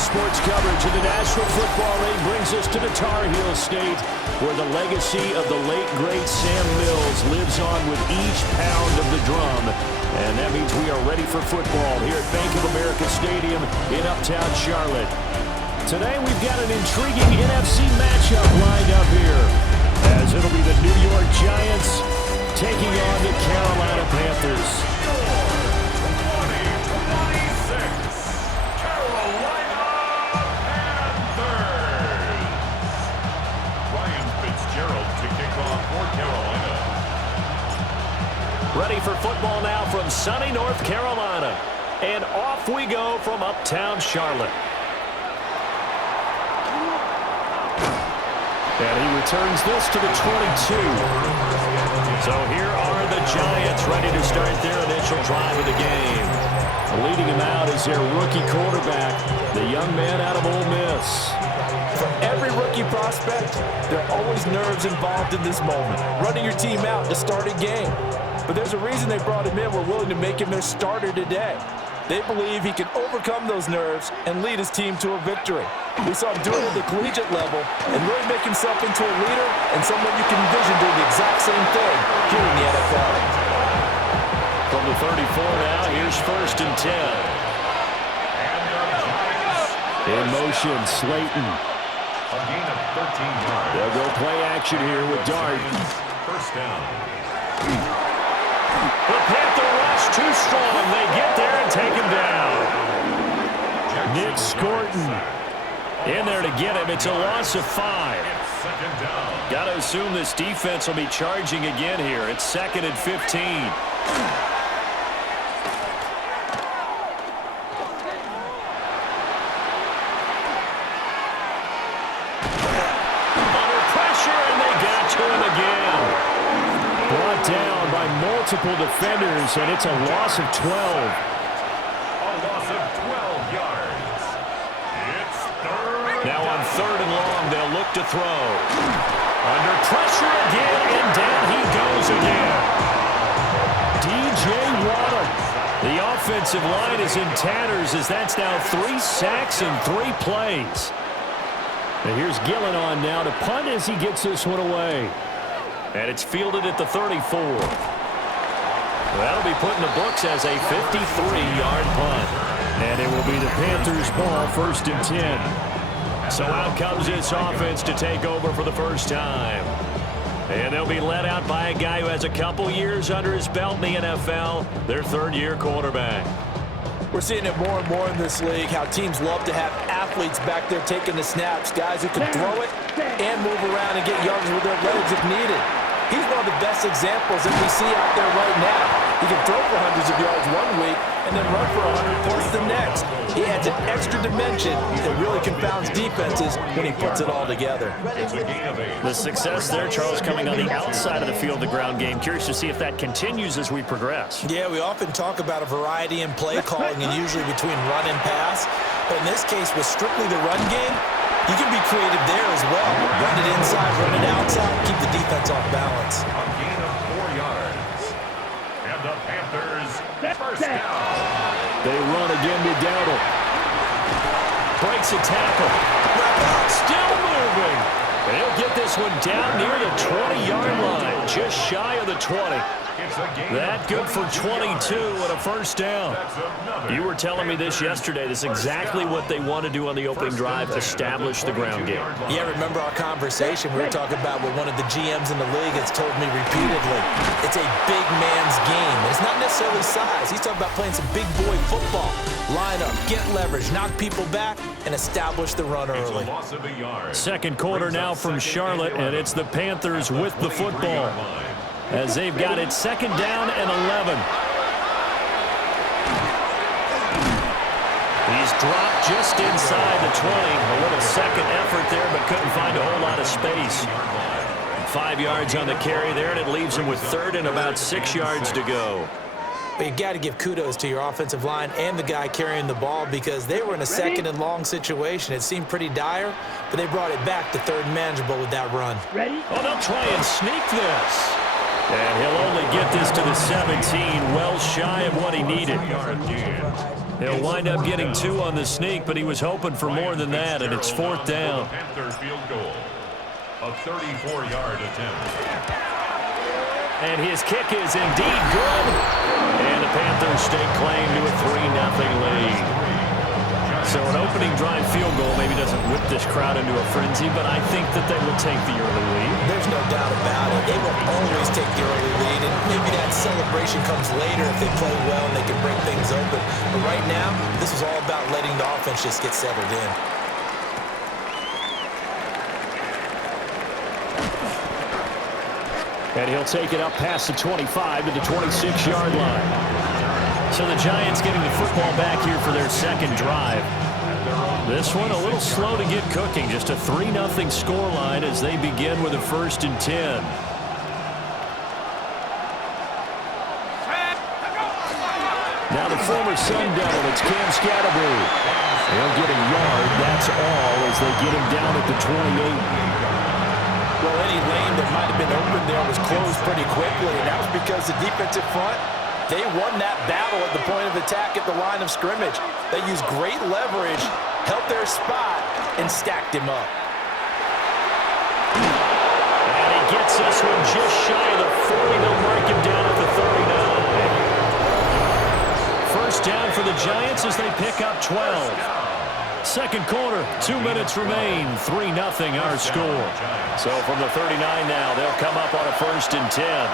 sports coverage of the National Football League brings us to the Tar Heel State, where the legacy of the late, great Sam Mills lives on with each pound of the drum. And that means we are ready for football here at Bank of America Stadium in Uptown Charlotte. Today we've got an intriguing NFC matchup lined up here, as it'll be the New York Giants taking on the Carolina Panthers. Ready for football now from sunny North Carolina. And off we go from Uptown Charlotte. And he returns this to the 22. So here are the Giants ready to start their initial drive of the game. Leading him out is their rookie quarterback, the young man out of Ole Miss. For every rookie prospect, there are always nerves involved in this moment. Running your team out to start a game. But there's a reason they brought him in. We're willing to make him their starter today. They believe he can overcome those nerves and lead his team to a victory. We saw him do it at the collegiate level and really make himself into a leader and someone you can envision doing the exact same thing here in the NFL. From the 34 now, here's 1st and 10. In motion, Slayton. A gain of 13 yards. They'll go play action here with Dart. First down. The Panther rush too strong. They get there and take him down. Nick Scorton in there to get him. It's a loss of 5. Got to assume this defense will be charging again here. It's 2nd and 15. Under pressure, and they got to him again. Brought down by multiple defenders, and it's a loss of 12. A loss of 12 yards. It's third. Now on 3rd and long, they'll look to throw. Under pressure again, and down he goes again. DJ Waddle. The offensive line is in tatters, as that's now 3 sacks and 3 plays. And here's Gillen on now to punt as he gets this one away. And it's fielded at the 34. That'll be put in the books as a 53-yard punt. And it will be the Panthers' ball, 1st and 10. So out comes this offense to take over for the first time. And they'll be led out by a guy who has a couple years under his belt in the NFL, their 3rd-year quarterback. We're seeing it more and more in this league, how teams love to have athletes back there taking the snaps, guys who can throw it and move around and get yards with their legs if needed. He's one of the best examples that we see out there right now. He can throw for hundreds of yards one week and then run for 100 plus the next. He adds an extra dimension that really confounds defenses when he puts it all together. The success there, Charles, coming on the outside of the field, the ground game. Curious to see if that continues as we progress. Yeah, we often talk about a variety in play calling and usually between run and pass. But in this case, with strictly the run game, you can be creative there as well. Run it inside, run it outside, keep the defense off balance. A gain of 4 yards. And the Panthers, first down. They run again with Dowdle. Breaks a tackle. Still moving. And he'll get this one down near the 20-yard line, just shy of the 20. That good for 22 and a first down. You were telling me this yesterday. This is exactly what they want to do on the opening drive, establish the ground game. Yeah, remember our conversation? We were talking about what one of the GMs in the league has told me repeatedly. It's a big man's game. It's not necessarily size. He's talking about playing some big boy football. Line up, get leverage, knock people back, and establish the run early. 2nd quarter now from Charlotte, and it's the Panthers with the football, as they've got it 2nd down and 11. He's dropped just inside the 20. A little second effort there, but couldn't find a whole lot of space. 5 yards on the carry there, and it leaves him with 3rd and about 6 yards to go. But you got to give kudos to your offensive line and the guy carrying the ball, because they were in a 2nd and long situation. It seemed pretty dire, but they brought it back to 3rd and manageable with that run. Oh, they'll try and sneak this. And he'll only get this to the 17, well shy of what he needed. He'll wind up getting 2 on the sneak, but he was hoping for more than that, and it's 4th down. Panther field goal. A 34-yard attempt. And his kick is indeed good. And the Panthers stake claim to a 3-0 lead. So an opening drive field goal maybe doesn't whip this crowd into a frenzy, but I think that they will take the early lead. There's no doubt about it. They will always take the early lead, and maybe that celebration comes later if they play well and they can break things open. But right now, this is all about letting the offense just get settled in. And he'll take it up past the 25 to the 26-yard line. So the Giants getting the football back here for their second drive. This one a little slow to get cooking. Just a 3-0 scoreline as they begin with a 1st and 10. Now the former Sun Devil, it's Cam Scatterby. They'll get a yard, that's all, as they get him down at the 28. Well, any lane that might have been open there was closed pretty quickly, and that was because the defensive front, they won that battle at the point of attack at the line of scrimmage. They used great leverage, held their spot, and stacked him up. And he gets this one just shy of the 40. They'll mark him down at the 39. First down for the Giants as they pick up 12. Second quarter, 2 minutes remain, 3-0 our score. So from the 39 now, they'll come up on a 1st and 10.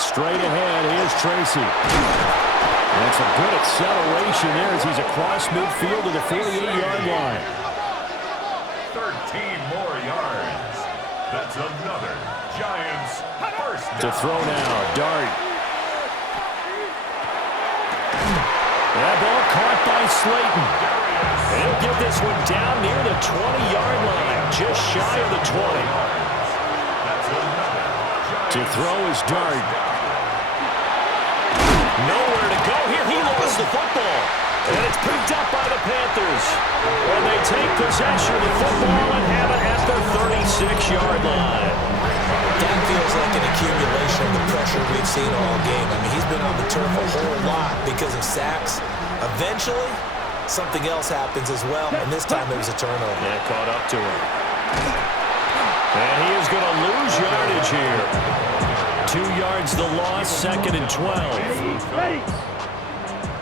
Straight ahead, here's Tracy. That's a good acceleration there as he's across midfield to the 48-yard line. 13 more yards. That's another Giants first down. To throw now, Dart. That ball caught by Slayton. He'll get this one down near the 20-yard line, just shy of the 20. To throw is Dart. Nowhere to go here. He lost the football. And it's picked up by the Panthers. And they take possession of the football and have it at the 36-yard line. That feels like an accumulation of the pressure we've seen all game. I mean, he's been on the turf a whole lot because of sacks. Eventually, something else happens as well, and this time it was a turnover. Yeah, caught up to him. And he is going to lose yardage here. 2 yards the loss, 2nd and 12.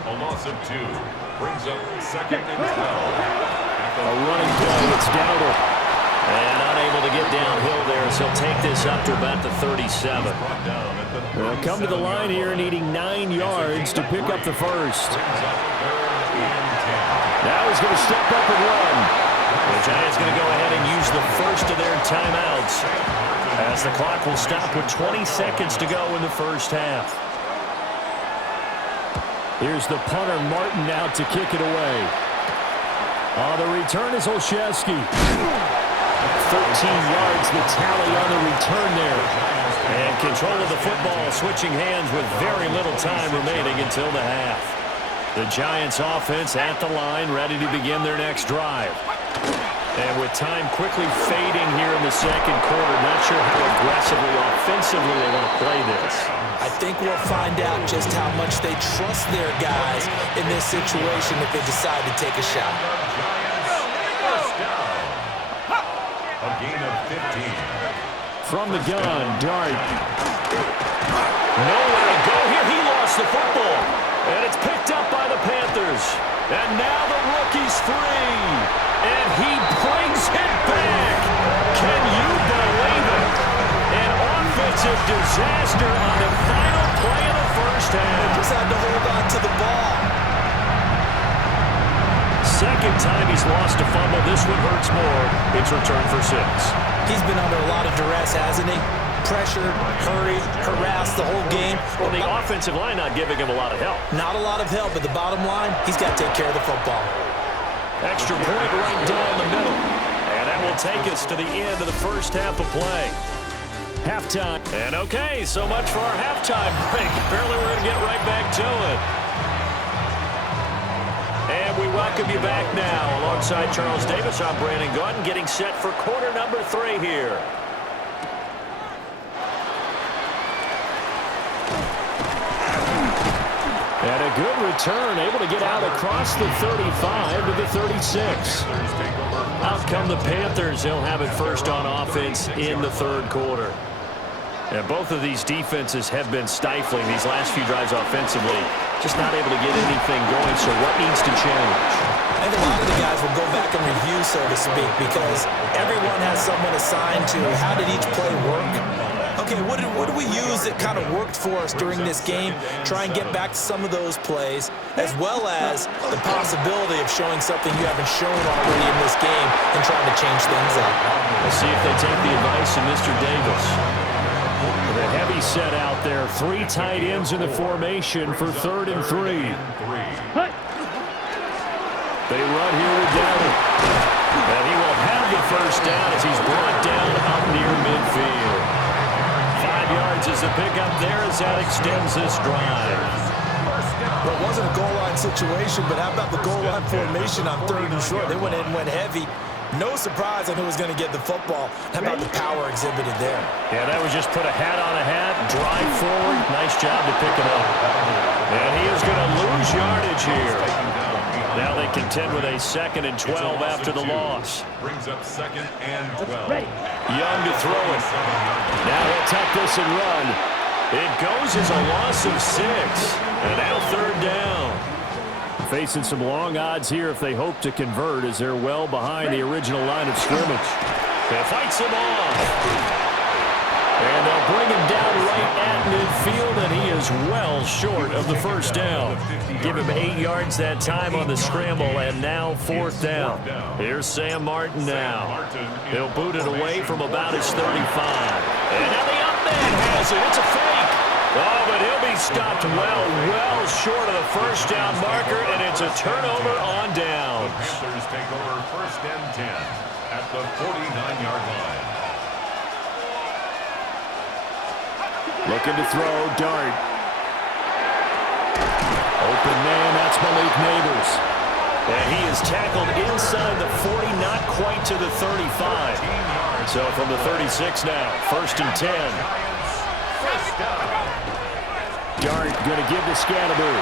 A loss of 2 brings up 2nd and 12. A running play, it's Dowdle. And unable to get downhill there, so he'll take this up to about the 37. They'll come to the line here needing 9 yards to pick up the first. Now he's going to step up and run. The Giants going to go ahead and use the first of their timeouts as the clock will stop with 20 seconds to go in the first half. Here's the punter, Martin, out to kick it away. The return is Olszewski. 13 yards, the tally on the return there. And control of the football, switching hands with very little time remaining until the half. The Giants offense at the line, ready to begin their next drive. And with time quickly fading here in the second quarter, not sure how aggressively, offensively they want to play this. I think we'll find out just how much they trust their guys in this situation if they decide to take a shot. A gain of 15. From the gun, Dart. Nowhere to go here. He lost the football. And it's picked up by the Panthers. And now the rookie's free. And he brings it back. Can you believe it? An offensive disaster on the final play of the first half. Just had to hold on to the ball. Second time he's lost a fumble. This one hurts more. It's returned for 6. He's been under a lot of duress, hasn't he? Pressured, hurried, harassed the whole game. Well, the offensive line not giving him a lot of help. Not a lot of help, but the bottom line, he's got to take care of the football. Extra point right down the middle. And that will take us to the end of the first half of play. Halftime. And okay, so much for our halftime break. Apparently we're going to get right back to it. And we welcome you back now. Alongside Charles Davis, I'm Brandon Gunn, getting set for quarter number 3 here. And a good return, able to get out across the 35 to the 36. Out come the Panthers. They'll have it first on offense in the third quarter. And both of these defenses have been stifling these last few drives offensively. Just not able to get anything going, so what needs to change? I think a lot of the guys will go back and review, so to speak, because everyone has someone assigned to how did each play work. Okay, what did we use that kind of worked for us during this game? Try and get back to some of those plays, as well as the possibility of showing something you haven't shown already in this game and trying to change things up. We'll see if they take the advice of Mr. Davis. With a heavy set out there, 3 tight ends in the formation for 3rd and 3. They run here with Downing. And he will have the first down as he's brought down up near midfield. 5 yards is the pickup there as that extends this drive. Well, it wasn't a goal line situation, but how about the goal line formation on 3rd and short? They went in, went heavy. No surprise on who was going to get the football. How about the power exhibited there? Yeah, that was just put a hat on a hat, drive forward. Nice job to pick it up. And he is going to lose yardage here. Now they contend with a 2nd and 12 after the loss. Brings up 2nd and 12. Young to throw it. Now he'll tuck this and run. It goes as a loss of 6. And now 3rd down. Facing some long odds here if they hope to convert as they're well behind the original line of scrimmage. They fights him off. And they'll bring him down right at midfield, and he is well short of the first down. Give him 8 yards that time on the scramble, and now 4th down. Here's Sam Martin now. He'll boot it away from about his 35. And now the up man has it. It's a fake. Oh, but he'll be stopped well short of the first down marker, and it's a turnover on down. The Panthers take over 1st and 10 at the 49-yard line. Looking to throw, Dart. Open man, that's Malik Neighbors. And he is tackled inside the 40, not quite to the 35. So from the 36 now, 1st and 10. Dart going to give to Scannaboo.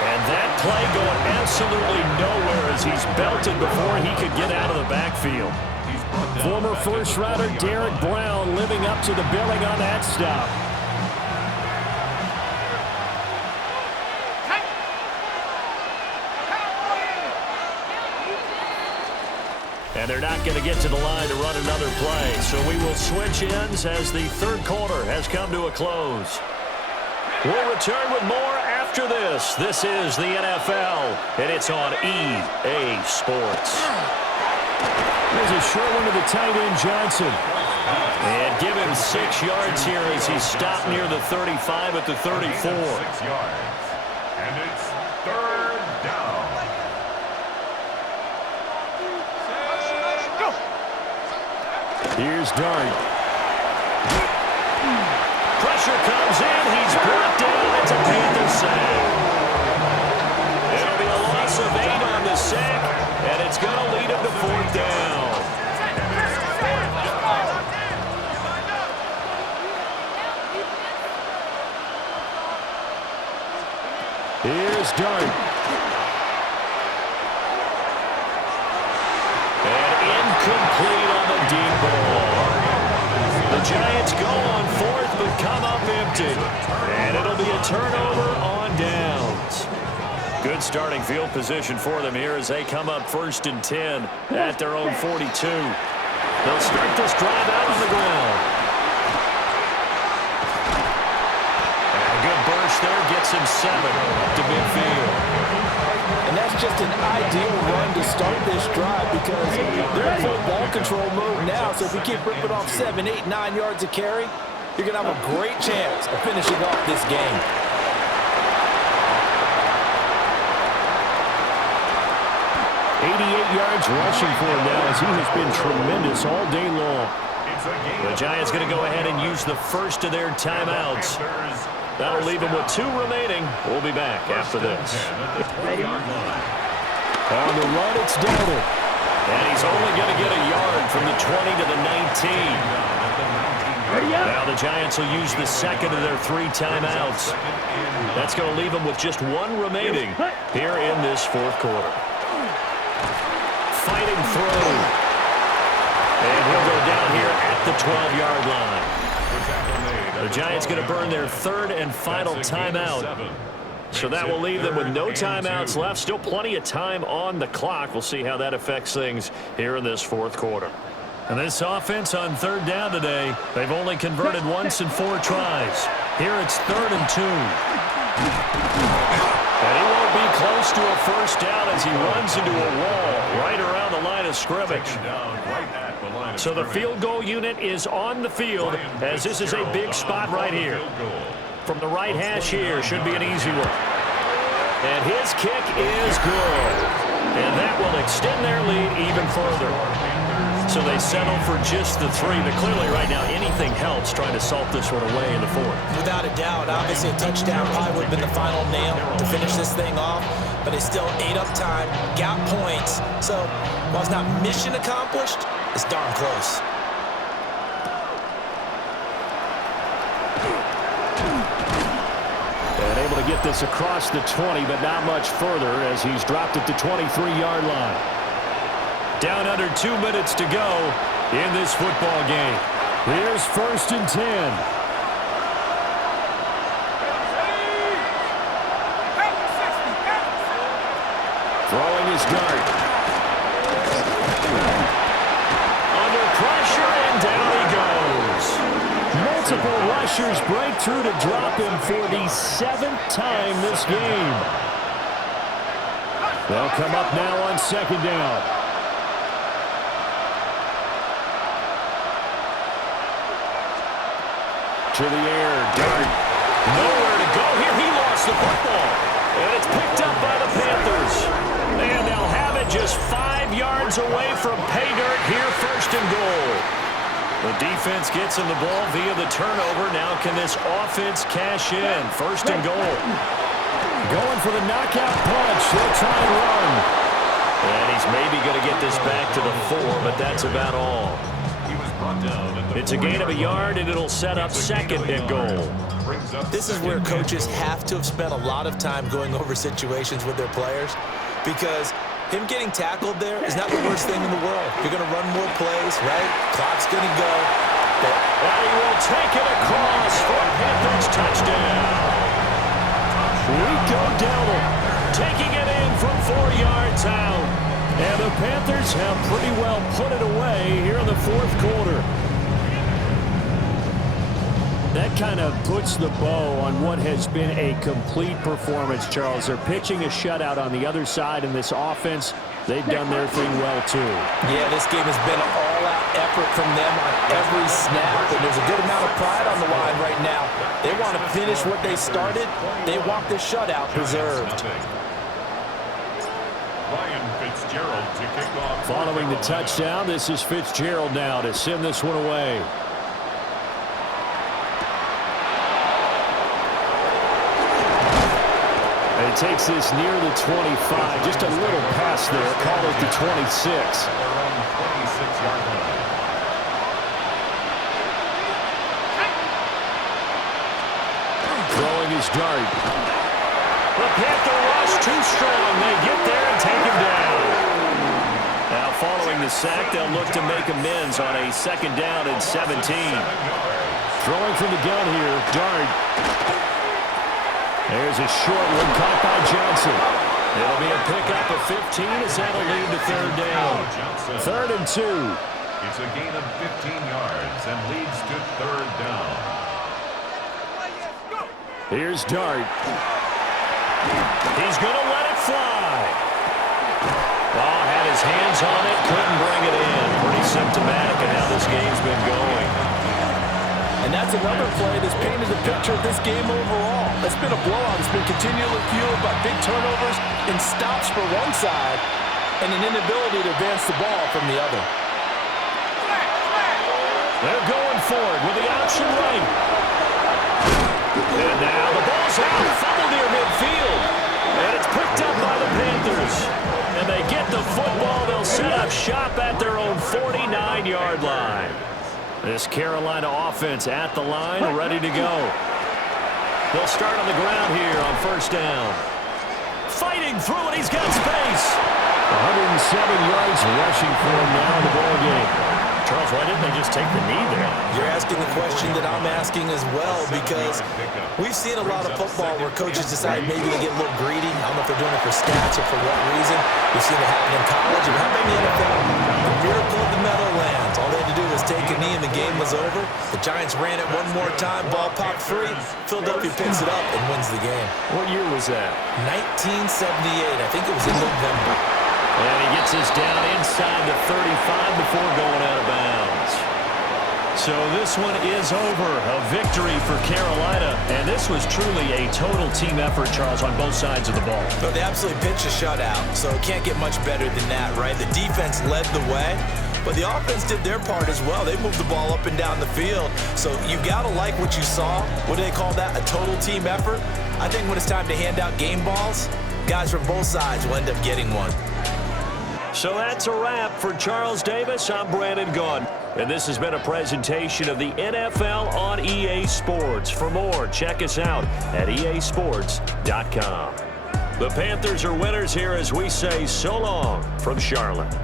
And that play going absolutely nowhere as he's belted before he could get out of the backfield. Former first-rounder Derek Brown living up to the billing on that stop. And they're not going to get to the line to run another play. So we will switch ends as the 3rd quarter has come to a close. We'll return with more after this. This is the NFL, and it's on EA Sports. There's a short one to the tight end, Johnson. And give him 6 yards here as he stopped near the 35 at the 34. 6 yards. And it's 3rd down. Here's Dart. Pressure comes in. He's brought down. It's a Panther sack. It'll be a loss of 8 on the sack, and it's going to lead him to 4th down. Here's Dart. And incomplete on the deep ball. The Giants go on 4th, but come up empty. And it'll be a turnover on downs. Good starting field position for them here as they come up 1st and 10 at their own 42. They'll start this drive out on the ground. And a good burst there gets him 7 to midfield. And that's just an ideal run to start this drive because they're in full ball control mode now. So if we keep ripping off 7, 8, 9 yards of carry, you're going to have a great chance of finishing off this game. Yards rushing for him now as he has been tremendous all day long. The Giants going to go ahead and use the first of their timeouts. That'll leave them with 2 remaining. We'll be back after this. On the run, it's Dowdle. And he's only going to get a yard from the 20 to the 19. Now the Giants will use the second of their 3 timeouts. That's going to leave them with just 1 remaining here in this fourth quarter. Fighting through. And he'll go down here at the 12-yard line. The Giants going to burn their 3rd and final timeout. So that will leave them with no timeouts left. Still plenty of time on the clock. We'll see how that affects things here in this fourth quarter. And this offense on 3rd down today, they've only converted once in 4 tries. Here it's 3rd and 2. And he won't be close to a first down as he runs into a wall right around the line of scrimmage. So the field goal unit is on the field as this is a big spot right here. From the right hash here, should be an easy one. And his kick is good. And that will extend their lead even further. So they settle for just the 3, but clearly right now anything helps trying to salt this one away in the 4th. Without a doubt, obviously a touchdown probably would have been the final nail to finish this thing off, but they still ate up time, got points. So while it's not mission accomplished, it's darn close. And able to get this across the 20, but not much further as he's dropped it to 23-yard line. Down under 2 minutes to go in this football game. Here's 1st and 10. Throwing his dart. Under pressure, and down he goes. Multiple rushers break through to drop him for the 7th time this game. They'll come up now on 2nd down. To the air, dart. Nowhere to go here. He lost the football. And it's picked up by the Panthers. And they'll have it just 5 yards away from pay dirt here, 1st and goal. The defense gets him the ball via the turnover. Now can this offense cash in? 1st and goal. Going for the knockout punch. They'll try and run. And he's maybe going to get this back to the 4, but that's about all. It's a gain of a yard, and it'll set up 2nd and goal. This is where coaches have to have spent a lot of time going over situations with their players, because him getting tackled there is not the worst thing in the world. You're going to run more plays, right? Clock's going to go. And he will take it across for a Panthers touchdown. Rico Dowdle taking it in from 4 yards out. And the Panthers have pretty well put it away here in the 4th quarter. That kind of puts the bow on what has been a complete performance, Charles. They're pitching a shutout on the other side in this offense. They've done their thing well, too. Yeah, this game has been an all-out effort from them on every snap, and there's a good amount of pride on the line right now. They want to finish what they started. They want this shutout preserved. Following the touchdown, this is Fitzgerald now to send this one away. And he takes this near the 25. Just a little pass there. Call it the 26. Throwing his dart. The Panther rush too strong. They get there and take him down. Now following the sack, they'll look to make amends on a 2nd down and 17. Throwing from the gun here, Dart. There's a short one caught by Johnson. It'll be a pickup of 15 as that'll lead to 3rd down. 3rd and 2. It's a gain of 15 yards and leads to 3rd down. Here's Dart. He's going to let it fly. Oh, had his hands on it, couldn't bring it in. Pretty symptomatic of how this game's been going. And that's another play that's painted the picture of this game overall. It's been a blowout. It's been continually fueled by big turnovers and stops for one side and an inability to advance the ball from the other. They're going for it with the option right. And now the ball's out, fumbled near midfield. And it's picked up by the Panthers. And they get the football. They'll set up shop at their own 49-yard line. This Carolina offense at the line, ready to go. They'll start on the ground here on first down. Fighting through it, he's got space. 107 yards rushing for him now in the ball game. Charles, why didn't they just take the knee there? You're asking the question that I'm asking as well, because we've seen a lot of football where coaches decide maybe they get a little greedy. I don't know if they're doing it for stats or for what reason. We've seen it happen in college. It happened in the NFL. The miracle of the Meadowlands. All they had to do was take a knee and the game was over. The Giants ran it one more time. Ball popped free. Philadelphia picks it up and wins the game. What year was that? 1978. I think it was in November. And he gets us down inside the 35 before going out of bounds. So this one is over. A victory for Carolina. And this was truly a total team effort, Charles, on both sides of the ball. But they absolutely pitched a shutout, so it can't get much better than that, right? The defense led the way, but the offense did their part as well. They moved the ball up and down the field. So you got to like what you saw. What do they call that? A total team effort? I think when it's time to hand out game balls, guys from both sides will end up getting one. So that's a wrap for Charles Davis. I'm Brandon Gaudin. And this has been a presentation of the NFL on EA Sports. For more, check us out at easports.com. The Panthers are winners here as we say so long from Charlotte.